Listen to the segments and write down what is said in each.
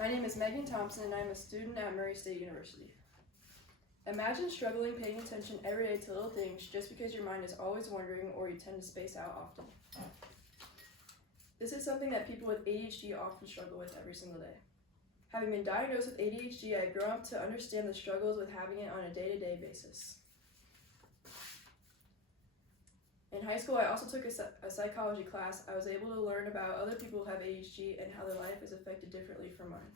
My name is Megan Thompson and I'm a student at Murray State University. Imagine struggling paying attention every day to little things just because your mind is always wandering or you tend to space out often. This is something that people with ADHD often struggle with every single day. Having been diagnosed with ADHD, I have grown up to understand the struggles with having it on a day-to-day basis. In high school, I also took a psychology class. I was able to learn about other people who have ADHD and how their life is affected differently from mine.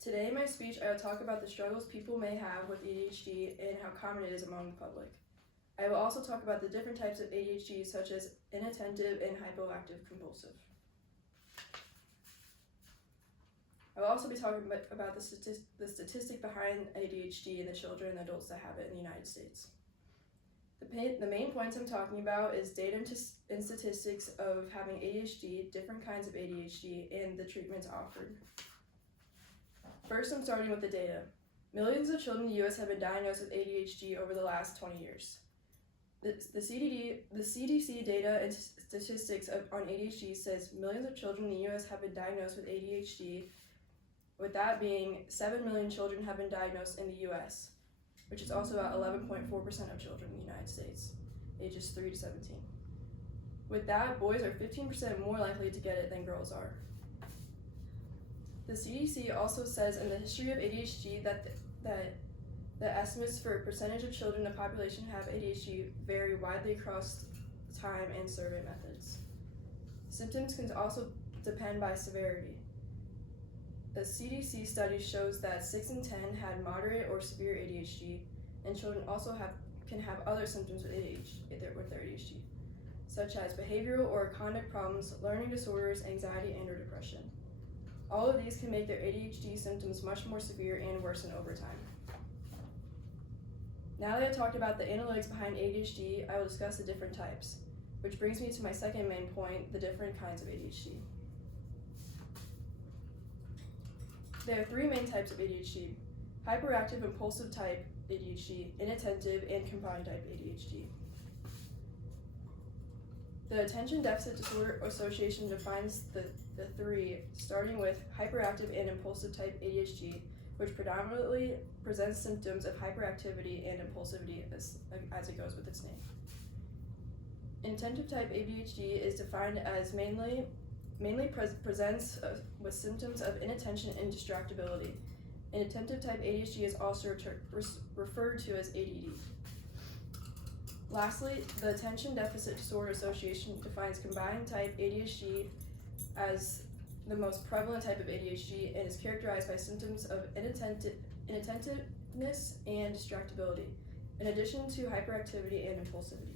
Today in my speech, I will talk about the struggles people may have with ADHD and how common it is among the public. I will also talk about the different types of ADHD, such as inattentive and hypoactive compulsive. I will also be talking about the statistic behind ADHD and the children and adults that have it in the United States. The main points I'm talking about is data and statistics of having ADHD, different kinds of ADHD, and the treatments offered. First, I'm starting with the data. Millions of children in the U.S. have been diagnosed with ADHD over the last 20 years. The CDC data and statistics on ADHD says millions of children in the U.S. have been diagnosed with ADHD, with that being 7 million children have been diagnosed in the U.S., which is also about 11.4% of children in the United States, ages 3 to 17. With that, boys are 15% more likely to get it than girls are. The CDC also says in the history of ADHD that the estimates for percentage of children in the population who have ADHD vary widely across time and survey methods. Symptoms can also depend by severity. The CDC study shows that 6 in 10 had moderate or severe ADHD, and children also can have other symptoms with their ADHD, such as behavioral or conduct problems, learning disorders, anxiety, and/or depression. All of these can make their ADHD symptoms much more severe and worsen over time. Now that I've talked about the analytics behind ADHD, I will discuss the different types, which brings me to my second main point, the different kinds of ADHD. There are 3 main types of ADHD: hyperactive impulsive type ADHD, inattentive, and combined type ADHD. The Attention Deficit Disorder Association defines the 3, starting with hyperactive and impulsive type ADHD, which predominantly presents symptoms of hyperactivity and impulsivity as it goes with its name. Inattentive type ADHD is defined as mainly presents with symptoms of inattention and distractibility. Inattentive type ADHD is also referred to as ADD. Lastly, the Attention Deficit Disorder Association defines combined type ADHD as the most prevalent type of ADHD and is characterized by symptoms of inattentiveness and distractibility, in addition to hyperactivity and impulsivity.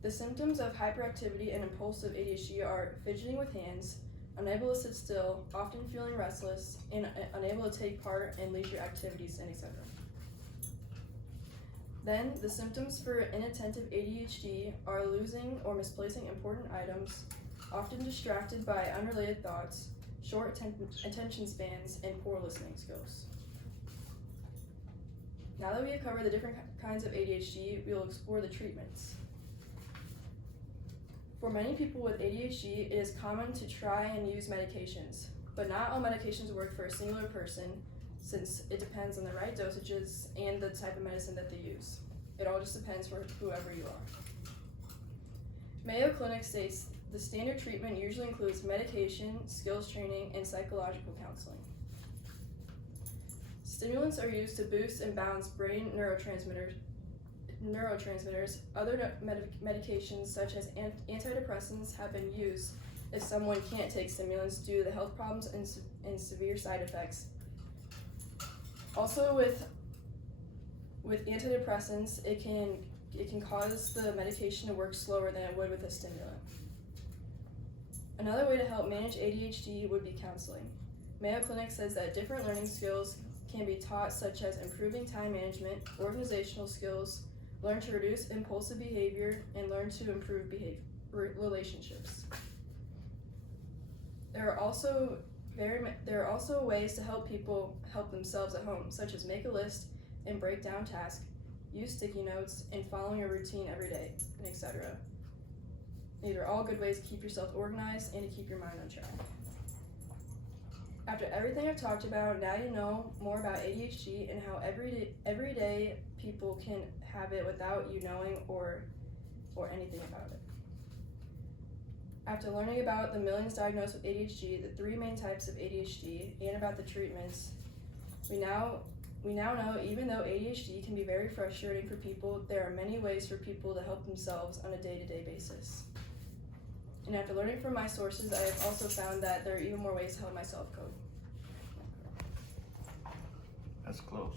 The symptoms of hyperactivity and impulsive ADHD are fidgeting with hands, unable to sit still, often feeling restless, and unable to take part in leisure activities, and etc. Then, the symptoms for inattentive ADHD are losing or misplacing important items, often distracted by unrelated thoughts, short attention spans, and poor listening skills. Now that we have covered the different kinds of ADHD, we will explore the treatments. For many people with ADHD, it is common to try and use medications, but not all medications work for a singular person, since it depends on the right dosages and the type of medicine that they use. It all just depends for whoever you are. Mayo Clinic states the standard treatment usually includes medication, skills training, and psychological counseling. Stimulants are used to boost and balance brain neurotransmitters. Other medications such as antidepressants have been used if someone can't take stimulants due to the health problems and severe side effects. Also with antidepressants, it can cause the medication to work slower than it would with a stimulant. Another way to help manage ADHD would be counseling. Mayo Clinic says that different learning skills can be taught, such as improving time management, organizational skills, learn to reduce impulsive behavior, and learn to improve relationships. There are also ways to help people help themselves at home, such as make a list and break down tasks, use sticky notes, and following a routine every day, and etc. These are all good ways to keep yourself organized and to keep your mind on track. After everything I've talked about, now you know more about ADHD and how everyday people can have it without you knowing or anything about it. After learning about the millions diagnosed with ADHD, the 3 main types of ADHD, and about the treatments, we now know even though ADHD can be very frustrating for people, there are many ways for people to help themselves on a day-to-day basis. And after learning from my sources, I have also found that there are even more ways to help myself cope. That's close.